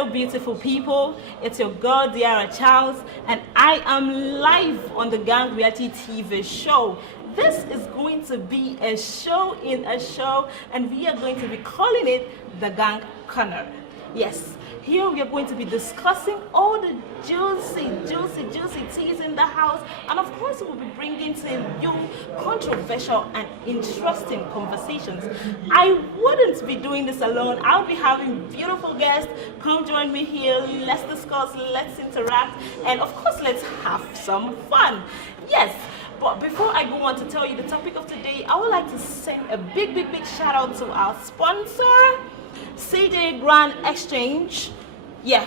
Hello, beautiful people. It's your girl, Diara Charles, and I am live on the Gang Reality TV show. This is going to be a show in a show, and we are going to be calling it the Gang Corner. Yes, here we are going to be discussing all the juicy teas in the house, and of course we'll be bringing to you controversial and interesting conversations. I wouldn't be doing this alone. I'll be having beautiful guests. Come join me here. Let's discuss, let's interact, and of course let's have some fun. Yes. But before I go on to tell you the topic of today, I would like to send a big shout out to our sponsor, CJ Grand Exchange. Yeah,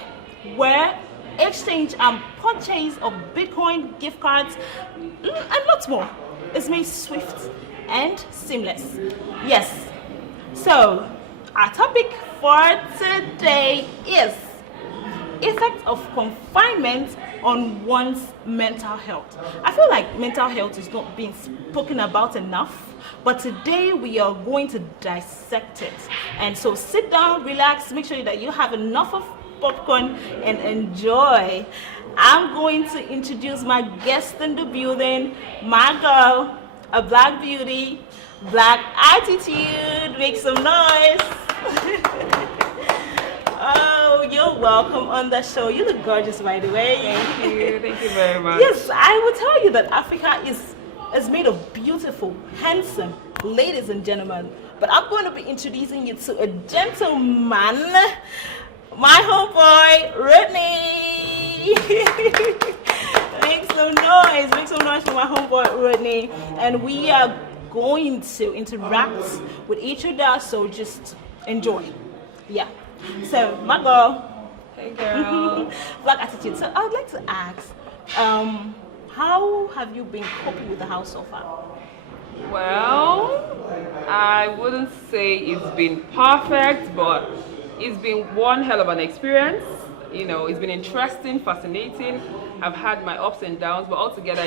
where exchange and purchase of Bitcoin, gift cards, and lots more is made swift and seamless. Yes. So our topic for today is effect of confinement on one's mental health. I feel like mental health is not being spoken about enough, but today we are going to dissect it. And so sit down, relax, make sure that you have enough of popcorn and enjoy. I'm going to introduce my guest in the building, my girl, a black beauty, black attitude. Make some noise. Oh, you're welcome on the show. You look gorgeous, by the way. Thank you very much. Yes, I will tell you that Africa is made of beautiful, handsome ladies and gentlemen. But I'm going to be introducing you to a gentleman, my homeboy, Rodney. Make some noise for my homeboy, Rodney. And we are going to interact with each other, so just enjoy. Yeah. So, my girl. Hey, girl. Black attitude. So, I would like to ask, how have you been coping with the house so far? Well, I wouldn't say it's been perfect, but it's been one hell of an experience. You know, it's been interesting, fascinating. I've had my ups and downs, but altogether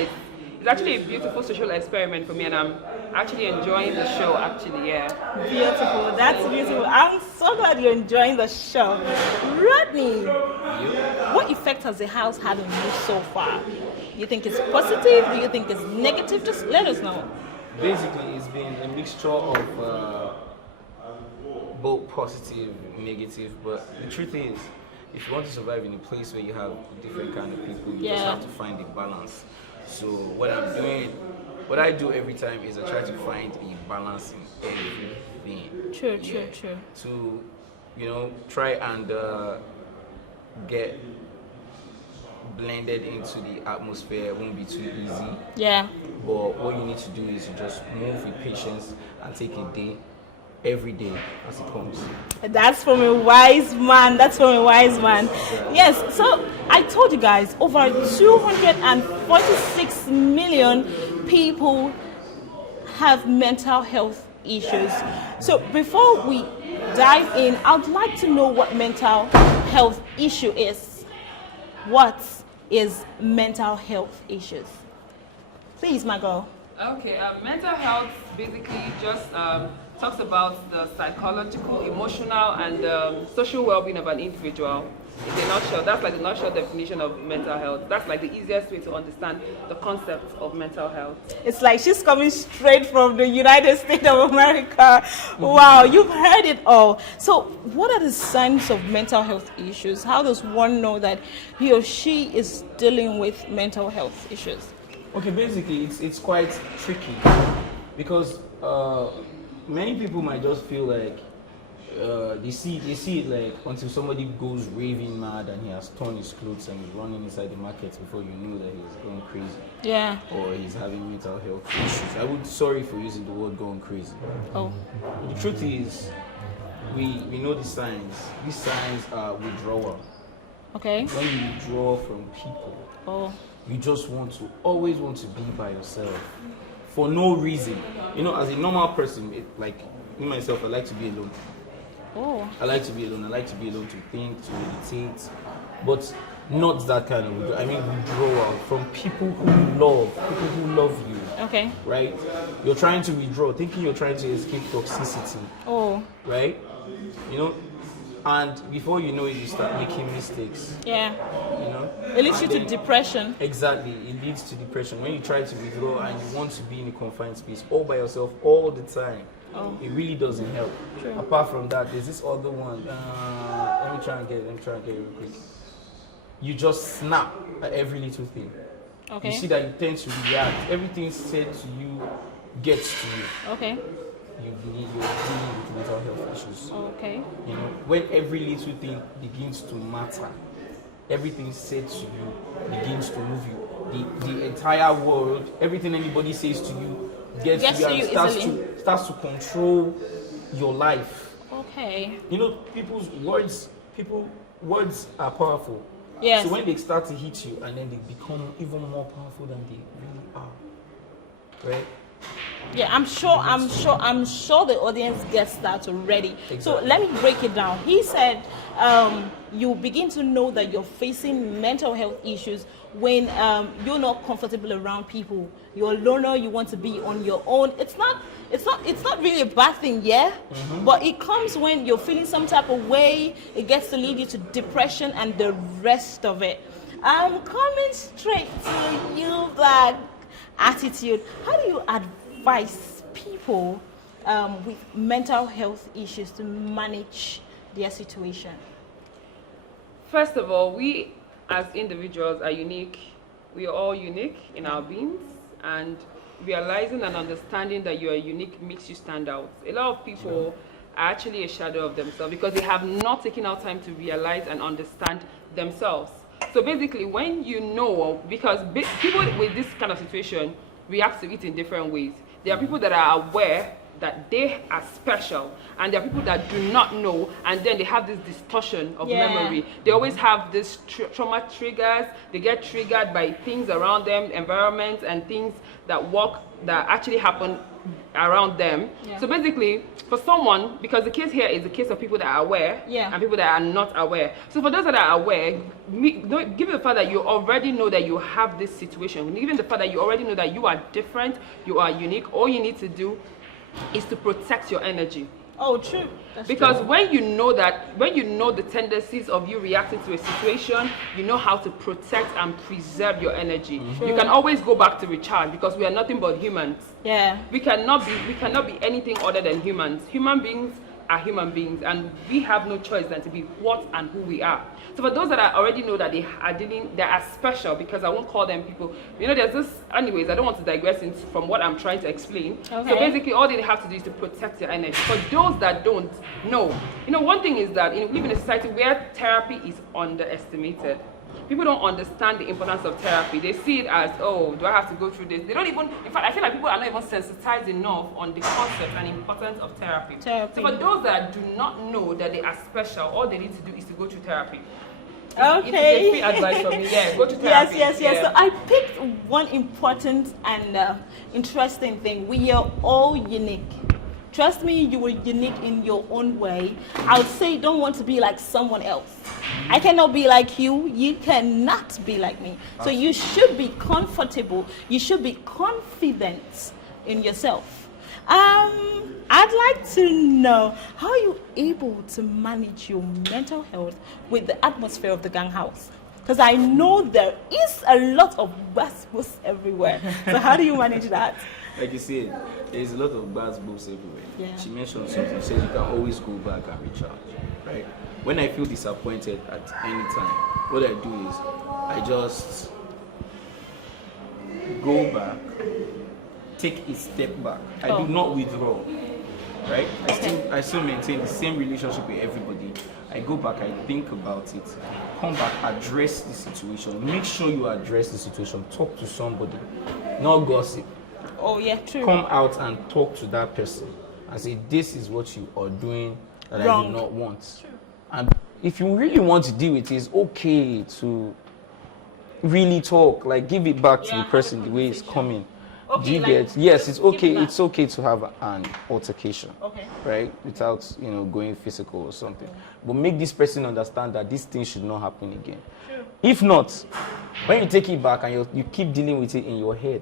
it's actually a beautiful social experiment for me, and I'm actually enjoying the show, actually, yeah. Beautiful, that's beautiful. I'm so glad you're enjoying the show. Rodney, what effect has the house had on you so far? You think it's positive? Do you think it's negative? Just let us know. Basically, it's been a mixture of both positive and negative, but the truth is, if you want to survive in a place where you have different kind of people, you just have to find a balance. So what I do every time is I try to find a balance in everything. True. To, try and get blended into the atmosphere. It won't be too easy. Yeah. But what you need to do is you just move with patience and take a day, every day as it comes. That's from a wise man. Yes, so I told you guys, over 246 million people have mental health issues. So before we dive in, I'd like to know what mental health issue is. What is mental health issues? Please, my girl. Okay, mental health basically just talks about the psychological, emotional, and social well-being of an individual. In a nutshell, that's like the nutshell definition of mental health. That's like the easiest way to understand the concept of mental health. It's like she's coming straight from the United States of America. Wow, you've heard it all. So what are the signs of mental health issues? How does one know that he or she is dealing with mental health issues? Okay, basically it's quite tricky because many people might just feel like they see it like until somebody goes raving mad and he has torn his clothes and he's running inside the market before you know that he's going crazy. Yeah. Or he's having mental health issues. Sorry for using the word going crazy. Oh. The truth is, we know the signs. These signs are withdrawal. Okay. When you withdraw from people. Oh. You just always want to be by yourself for no reason. As a normal person, like me myself, I like to be alone. Oh. I like to be alone. I like to be alone to think, to meditate, but not that kind of withdrawal from people who love you. Okay. Right? You're trying to withdraw, thinking you're trying to escape toxicity. Oh. Right? And before you know it, you start making mistakes. Yeah. You know? It leads you And to then- Depression. Exactly. It leads to depression. When you try to withdraw and you want to be in a confined space all by yourself all the time, it really doesn't help. True. Apart from that, there's this other one. Let me try and get it real quick. You just snap at every little thing. Okay. You see that you tend to react. Everything said to you gets to you. Okay. You're dealing with mental health issues. Okay. You know, when every little thing begins to matter, everything said to you begins to move you. The entire world, everything anybody says to you gets to you and starts to control your life. Okay. You know, words are powerful. Yes. So when they start to hit you and then they become even more powerful than they really are. Right? Yeah, I'm sure the audience gets that already. Exactly. So let me break it down. He said you begin to know that you're facing mental health issues when you're not comfortable around people. You're a loner, you want to be on your own. It's not really a bad thing, yeah? But it comes when you're feeling some type of way, it gets to lead you to depression and the rest of it. I'm coming straight to you, Black Attitude. How do you advise people with mental health issues to manage their situation? First of all, we as individuals are unique. We are all unique in our beings, and realizing and understanding that you are unique makes you stand out. A lot of people are actually a shadow of themselves because they have not taken out time to realize and understand themselves. So basically, when you know, because people with this kind of situation react to it in different ways. There are people that are aware that they are special, and there are people that do not know, and then they have this distortion of memory. They always have this trauma triggers. They get triggered by things around them, environment, and things that actually happen around them. So basically, for someone, because the case here is the case of people that are aware and people that are not aware. So for those that are aware, given the fact that you already know that you have this situation, given the fact that you already know that you are different, you are unique, all you need to do is to protect your energy. Oh, true. That's because true. when you know the tendencies of you reacting to a situation, you know how to protect and preserve your energy. You can always go back to recharge because we are nothing but humans. Yeah. We cannot be anything other than humans. Human beings are human beings, and we have no choice than to be what and who we are. So for those that I already know that they are special, because I won't call them people. You know, there's this. Anyways, I don't want to digress from what I'm trying to explain. Okay. So basically, all they have to do is to protect their energy. For those that don't know, you know, one thing is that we live in a society where therapy is underestimated. People don't understand the importance of therapy. They see it as, oh, do I have to go through this? They don't even, in fact, I feel like people are not even sensitized enough on the concept and importance of therapy. So for those that do not know that they are special, all they need to do is to go to therapy. Okay. It's a free advice from me. Yeah, go to therapy. Yes. So I picked one important and interesting thing. We are all unique. Trust me, you are unique in your own way. I would say don't want to be like someone else. I cannot be like you. You cannot be like me. So you should be comfortable. You should be confident in yourself. I'd like to know how you're able to manage your mental health with the atmosphere of the gang house. Because I know there is a lot of bus everywhere. So how do you manage that? Like you said, there's a lot of bad books everywhere. Yeah. She mentioned something, says you can always go back and recharge, right? When I feel disappointed at any time, what I do is I just go back, take a step back. I do not withdraw, right? I still maintain the same relationship with everybody. I go back, I think about it, come back, address the situation. Make sure you address the situation. Talk to somebody, not gossip. Oh yeah, true. Come out and talk to that person and say, this is what you are doing that Wrong. I do not want. True. And if you really want to deal with it, it's okay to really talk, like give it back to the person the way it's coming. Okay, Do you like, get? Yes, it's give okay. back. It's okay to have an altercation, Okay. right? Without going physical or something. But make this person understand that this thing should not happen again. True. If not, when you take it back and you keep dealing with it in your head,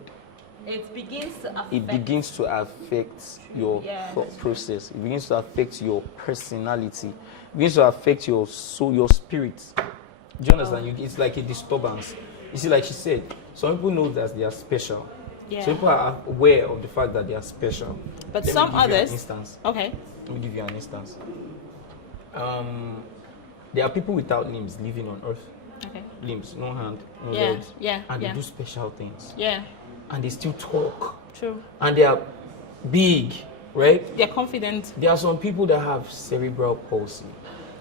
It begins to affect. It begins to affect your Yeah. thought process. It begins to affect your personality. It begins to affect your soul, your spirit. Do you understand? It's like a disturbance. You see, like she said, some people know that they are special. Yeah. Some people are aware of the fact that they are special. But Let me some give you an others. instance. Okay. Let me give you an instance. There are people without limbs living on earth. Okay. Limbs, no hand, no Yeah. legs. Yeah. And Yeah. they do special things. Yeah. And they still talk. True. And they are big, right? They're confident. There are some people that have cerebral palsy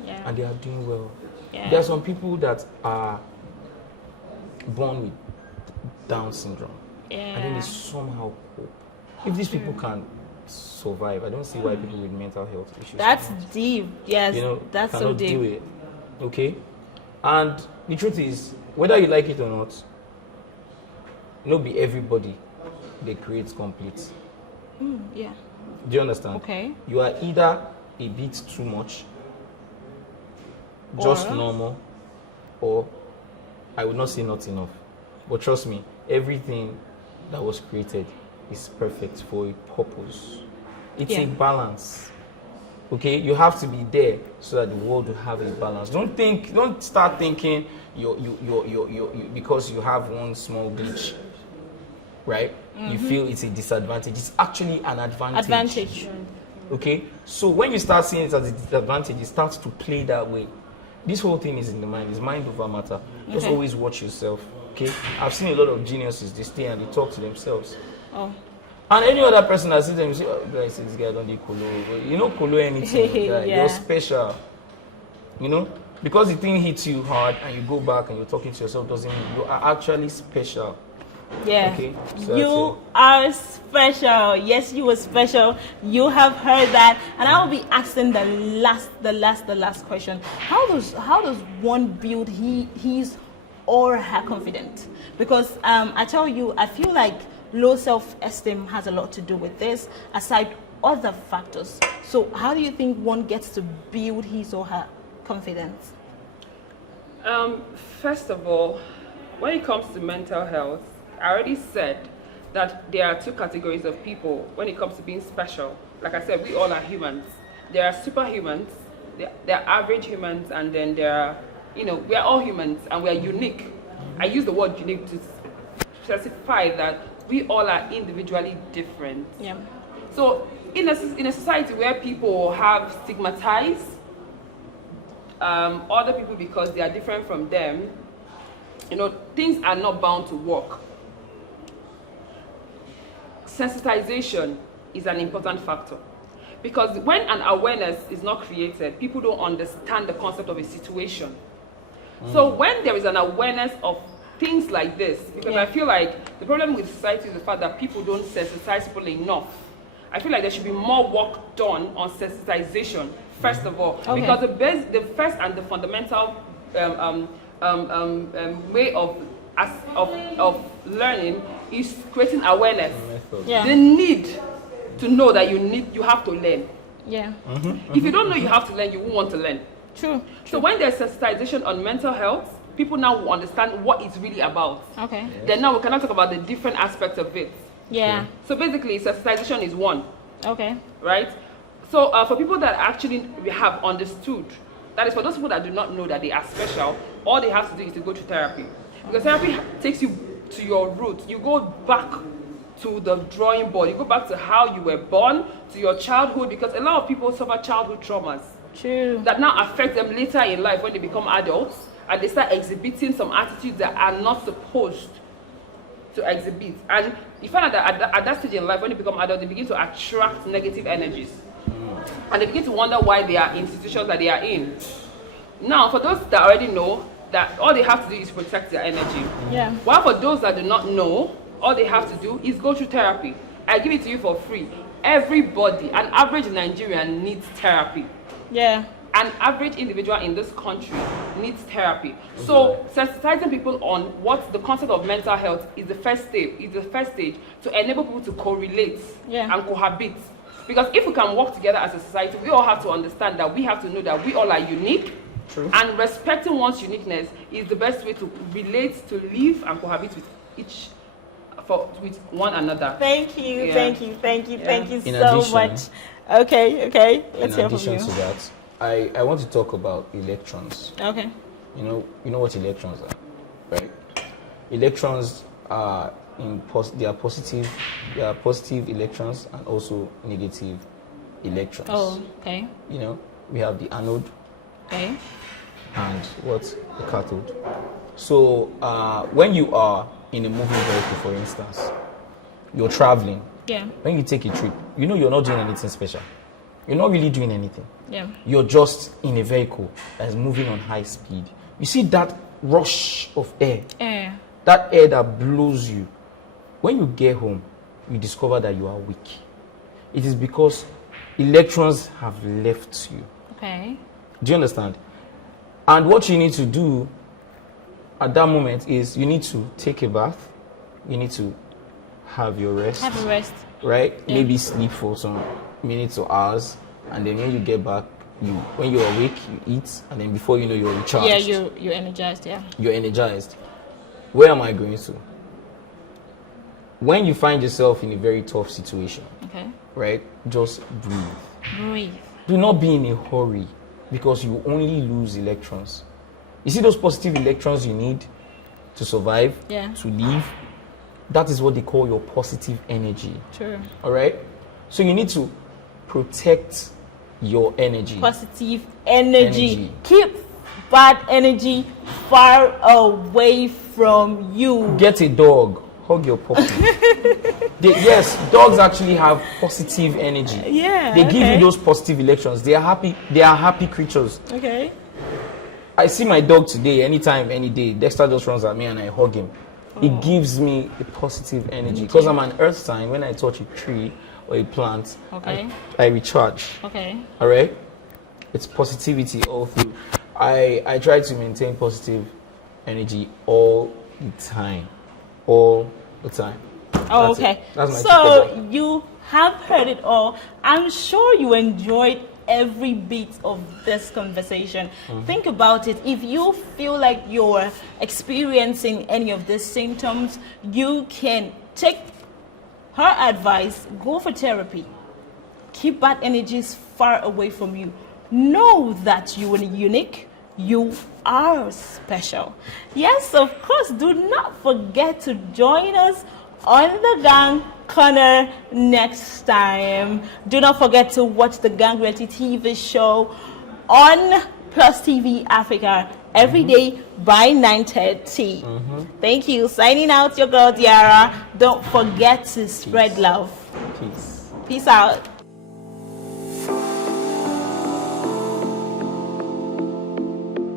Yeah. and they are doing well. Yeah. There are some people that are born with Down syndrome and then Yeah. they somehow cope. If these people can survive, I don't see why people with mental health issues That's can't. deep. Yes. That's so cannot deep. do it. Okay? And the truth is, whether you like it or not, not be everybody they create complete. Yeah. Do you understand? Okay. You are either a bit too much, just Or- normal, or I would not say not enough. But trust me, everything that was created is perfect for a purpose. It's Yeah. a balance. Okay, you have to be there so that the world will have a balance. Don't start thinking you because you have one small glitch, right? You feel it's a disadvantage. It's actually an advantage. Okay, so when you start seeing it as a disadvantage, it starts to play that way. This whole thing is in the mind. It's mind over matter. Just Okay. always watch yourself. Okay, I've seen a lot of geniuses. They stay and they talk to themselves. Oh. And any other person that sees them, you say, oh, guys, this guy don't do kolo. But you know, kolo anything. Guy. Yeah. You're special. You know, because the thing hits you hard and you go back and you're talking to yourself doesn't mean you are actually special. Yeah. Okay, so You are special. Yes, you are special. You have heard that. And I will be asking the last question. How does one build his or her confidence? Because I tell you, I feel like low self-esteem has a lot to do with this, aside other factors. So how do you think one gets to build his or her confidence? First of all, when it comes to mental health, I already said that there are two categories of people when it comes to being special. Like I said, we all are humans. There are superhumans, there are average humans, and then there are, we are all humans and we are unique. I use the word unique to specify that we all are individually different. Yeah. So in a society where people have stigmatized other people because they are different from them, things are not bound to work. Sensitization is an important factor, because when an awareness is not created, people don't understand the concept of a situation. So when there is an awareness of things like this, because I feel like the problem with society is the fact that people don't sensitize people enough. I feel like there should be more work done on sensitization, first of all, because the first and the fundamental way of learning is creating awareness. Yeah. The need to know that you have to learn. Yeah. If you don't know you have to learn, you won't want to learn. True. So when there's sensitization on mental health, people now will understand what it's really about. Okay. Then now we cannot talk about the different aspects of it. Yeah. So basically, sensitization is one, Okay. right? So for people that actually have understood, that is for those people that do not know that they are special, all they have to do is to go to therapy. Because therapy takes you to your roots. You go back to the drawing board. You go back to how you were born, to your childhood, because a lot of people suffer childhood traumas True. that now affect them later in life when they become adults and they start exhibiting some attitudes that are not supposed to exhibit. And you find out that at that stage in life, when they become adults, they begin to attract negative energies. And they begin to wonder why they are in situations that they are in. Now, for those that already know, that all they have to do is protect their energy. Yeah. While for those that do not know, all they have to do is go through therapy. I give it to you for free. Everybody, an average Nigerian needs therapy. Yeah. An average individual in this country needs therapy. So sensitizing people on what the concept of mental health is the first step, is the first stage to enable people to correlate and cohabit. Because if we can work together as a society, we all have to understand that we have to know that we all are unique. True. And respecting one's uniqueness is the best way to relate, to live and cohabit with each with one another. Thank you, Yeah. thank you In so addition- much. Okay, let's In hear from addition you. to that, I want to talk about electrons. Okay. You know what electrons are, right? Electrons are they are positive electrons and also negative electrons. Oh, okay. You know, we have the anode Okay. and the cathode. So when you are in a moving vehicle, for instance, you're traveling. Yeah. When you take a trip, you know you're not doing anything special. You're not really doing anything. Yeah. You're just in a vehicle that's moving on high speed. You see that rush of air, Yeah. that air that blows you. When you get home, you discover that you are weak. It is because electrons have left you. Okay. Do you understand? And what you need to do at that moment is you need to take a bath. You need to have your rest. Have a rest. Right? Yeah. Maybe sleep for some minutes or hours, and then when you get back, when you're awake, you eat, and then before you know, you're recharged. Yeah, you're energized. Yeah. You're energized. Where am I going to? When you find yourself in a very tough situation, Okay. right? Just breathe. Breathe. Do not be in a hurry because you only lose electrons. You see those positive electrons you need to survive, Yeah. to live? That is what they call your positive energy. True. All right? So you need to protect your energy. Positive energy. Energy. Keep bad energy far away from you. Get a dog. Hug your puppy. Yes, dogs actually have positive energy. Yeah. They give okay. you those positive electrons. They are happy. They are happy creatures. Okay. I see my dog today, anytime, any day. Dexter just runs at me and I hug him. It gives me a positive energy. Because I'm an earth sign, when I touch a tree or a plant, Okay. I recharge. Okay. All right? It's positivity all through. I try to maintain positive energy all the time. All the time. Oh, That's okay. it. That's my So typical. you have heard it all. I'm sure you enjoyed every bit of this conversation. Think about it. If you feel like you're experiencing any of these symptoms, you can take her advice, go for therapy. Keep bad energies far away from you. Know that you are unique. You are special. Yes, of course, do not forget to join us on the Gang Corner next time. Do not forget to watch the Gang Reality TV show on Plus TV Africa every day by 9:30. Thank you. Signing out, your girl Diara. Don't forget to spread love. Peace. Peace out.